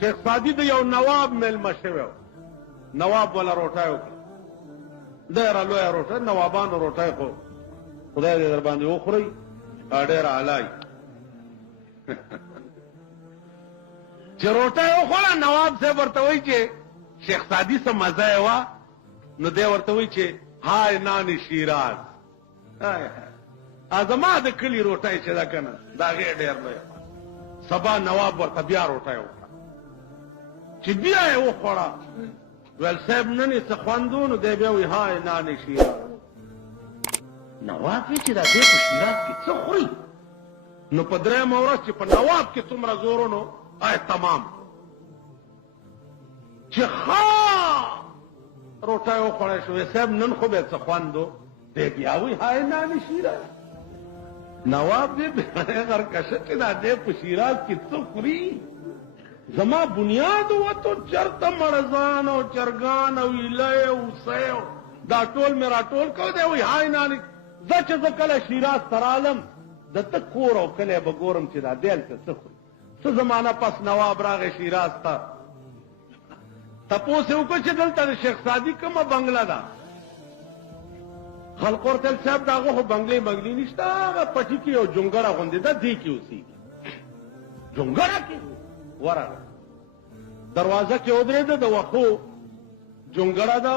شیخ سادي د یو نواب میلمه شوی و. نواب ولا روټۍ وکړه، ډېره لویه روټۍ، نوابانو روټۍ خو خدای دې در باندې وخورئ، ډېره اعلی چې روټۍ وخوړه، نواب صاحب ورته وایي چې شیخ سادي څه مزه یې وه، نو دی ورته وایي چې های نان شیراز، زما د کلي روټۍ چې ده که نه د هغې ډېر لویه. سبا نواب ورته بیا روټۍ وکړه، چې بیا یې وخوړه، ویل صاحب نن یې څه خوند و، نو دی بیا وایي های نان شیراز. نواب وی چې دا دی په شیراز کې څه خوري؟ نو په درېیمه ورځ چې په نواب کې څومره زور و، نو تمام چې ښه روټۍ وخوړی شو. صاحب نن خو به څه خوند و، دی بیا وایي های نان شیراز. نواب دې غرکشه چې دا دی په شیراز کې څه خوري؟ زما بنیاد وته چرته مړزان او چرګان او ایله او اوسۍ دا ټول مې راټول کړ. دی وایي های نان، زه چې زه کله شیراز ته رالم د ته کور او کلی به ګورم چې دا دی هلته څه خوري. څه زمانه پس نواب راغی شیراز ته، تپوس یې وکړ چې دلته د شیخ سادي کومه بنګله ده. خلقو ورته ویل صاحب د هغه خو بنګلې بنګلې نشته، هغه پټي کې یو جونګړه غوندې ده، دې کې اوسېږي. جونګړه کې ورغی، دروازه کې ودرېده، د وښو جونګړه ده،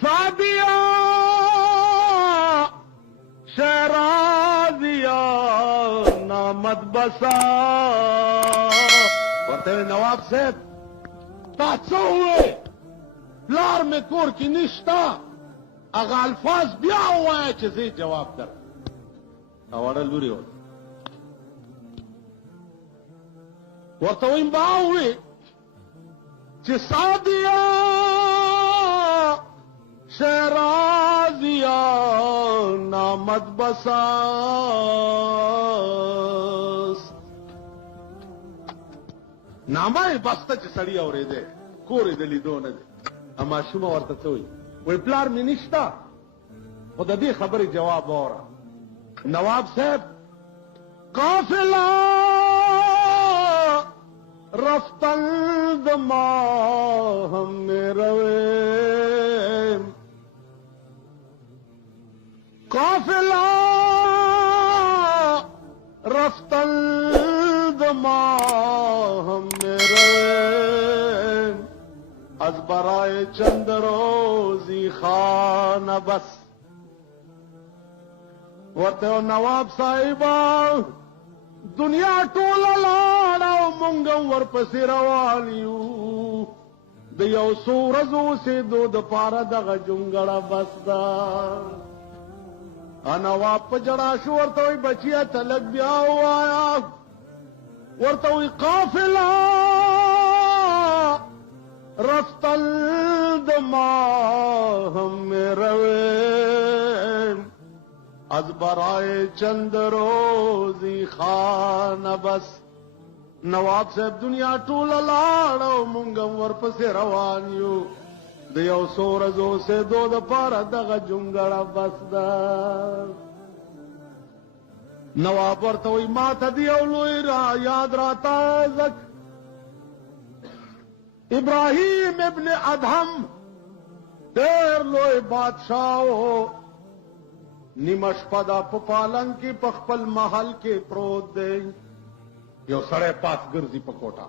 سادیا شیرازیا نامد بسا. ورته نواب صاحب تا څه ووې؟ پلار مې کور کې نشته، هغه الفاظ بیا ووایه چې زه جواب درکړم. اوړه لورې ورته ویم به ووې چې سادیا شیرازیا نامد بساست. نامه یې بسته چې سړي اورېدی، کور یې د لیدو نه دی. ماشومه ورته څه وایي؟ وایي پلار مې نشته، خو د دې خبرې جواب واوره. نواب صاحب قافله رفتن د ماهم مې رویم، قافله رفتن د ماهم مې رویم، از برای چند روزی خانه بس. ورته نواب صاحبه دنیا ټوله لاړه او مونږ هم ورپسې روان یو، د یو څو ورځو اوسېدو دپاره دغه جونګړه بس ده. نواب په ژړا شو، ورته وایي بچیه ته لږ بیا ووایه. ورته وایي قافله رفتل د ماهم مې رویم، از برای چند روزی خانه بس. نواب صاحب دنیا ټوله لاړه او مونږ هم ورپسې روان یو، د یو څو ورځو اوسېدو دپاره دغه جونګړه بس ده. نواب ورته وایي ما ته د یو لوی یاد راتازه ابراهیم ابن ادهم ډېر لوی بادشاه و، نیمه شپه ده په پالنګ کې په خپل محل کې پروت دی، یو سړی پاس ګرځي په کوټه.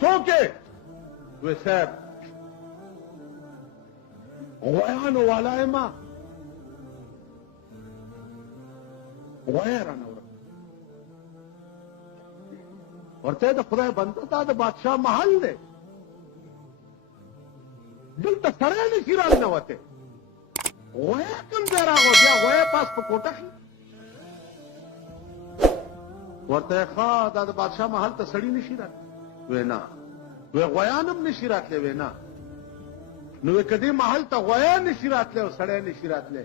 څوک یې؟ وی صاحب غویانو والا یم، غوی رانه ورک. ورته د خدای بنده دا د بادشاه محل دی، دلته سړی نشي راننوتی. غوی کوم ځای راغو؟ بیا غوی پاس په کوټه کې. ورته ښه دا د بادشاه محل ته سړي نشي راتلی؟ وی نه. وی غویان هم نشي راتلی؟ وی نه. نو وی که دې محل ته غویان نشي راتلی او سړی نشي راتلی،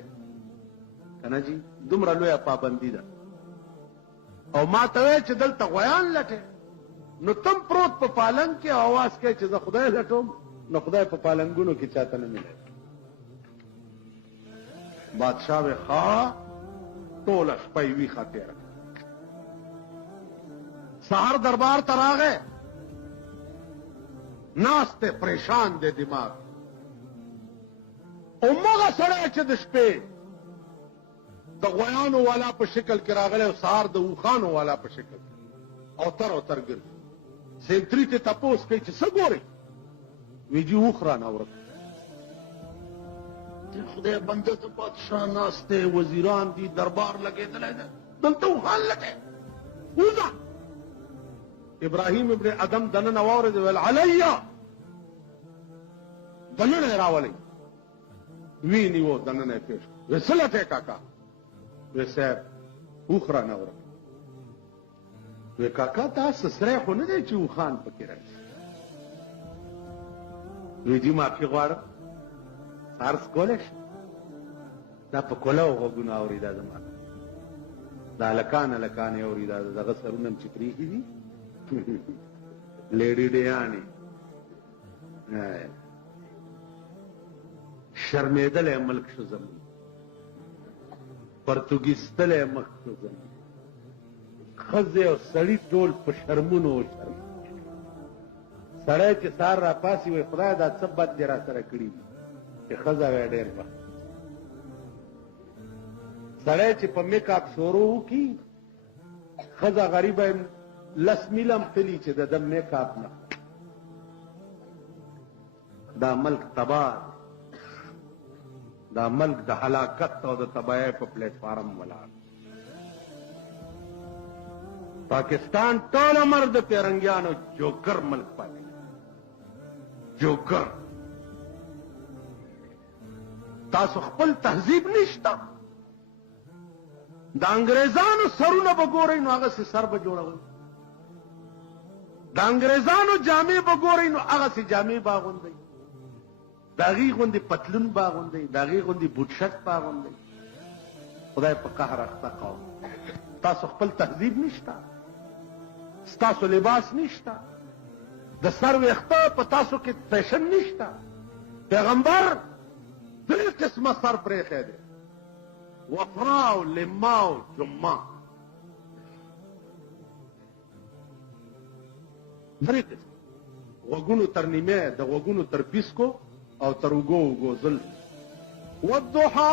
که نه جي دومره لویه پابندي ده. او ما ته وایې چې دلته غویان لټې، نو تم پروت په پالنګ کې اواز کوي چې زه خدای لټوم، نو خدای په پالنګونو کې چاته نه ملی. بادشاه وی ښه ټوله شپه یې ویښه تېره سهار دربار ته راغی ناست دی پریشان دی دماغ همغه سړی چې د شپې د غویانو والا په شکل کې راغلی او سهار د اوښانو والا په شکل کې اوتر ګرځي سینتري ته تپوس کوي چې څه ګورئ وی جي اوښ رانه ورک خدای بنده ته بادشاه ناست دی وزیران دي دربار لګېدلی دی دلته اوښان لګی وځه ابراهیم ابن ادم دننه واورېد ویل علیه دننه یې راولئ وی نیو دننه یې پېښ کړ وی څه لټې کاکا وی صاحب اوښ رانه ورک وی کاکا دا سسری خو نه دی چې اوښان پکې راشي وی جي معافي غواړم عرض کولی شي دا په کولو غوږونه اوري دا زما دا هلکان یې اوري دا دغه سرونه هم چې پرېښي دي لیډي ډیانې شرمېدلی ملک شو زمون پرتګیستلی مخ شو زمون ښځې او سړي ټول په شرمونو وشرم سړی چې سهار راپاسي وایي خدای دا څه بد دې راسره کړي دي چې ښځه وی ډېر بد سړی چې په میک اپ شروع وکړي ښځه غریبه لس میله هم تلي چې د ده میک اپ نه دا ملک تباه دا ملک د هلاکت او د تباهۍ په پلیټ فارم ولاړ پاکستان ټول عمر د پیرنګیانو جوګر ملک پاتې جوګر تاسو خپل تهذیب نشته د انګریزانو سرونه به ګورئ نو هغسې سر به جوړوئ د انګریزانو جامې به ګورئ نو هغسې جامې به اغوندئ د هغې غوندې پتلون به اغوندئ د هغې غوندې بوټ شرټ به اغوندئ خدای په قهر اخته قوم تاسو خپل تهذیب نشته ستاسو لباس نشته د سر ویښته په تاسو کې فیشن نشته پیغمبر درې قسمه سر پرېښی دی وفرا او لما او جمه درې قسمه غوږونو تر نیمه د غوږونو تر پیسکو او تر اوږو زل والضحا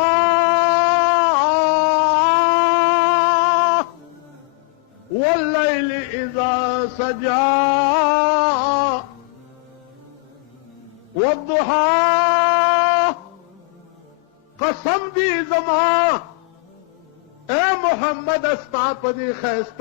والليل اذا سجى والضحا قسم دی زما اے محمد استا پدی خیستا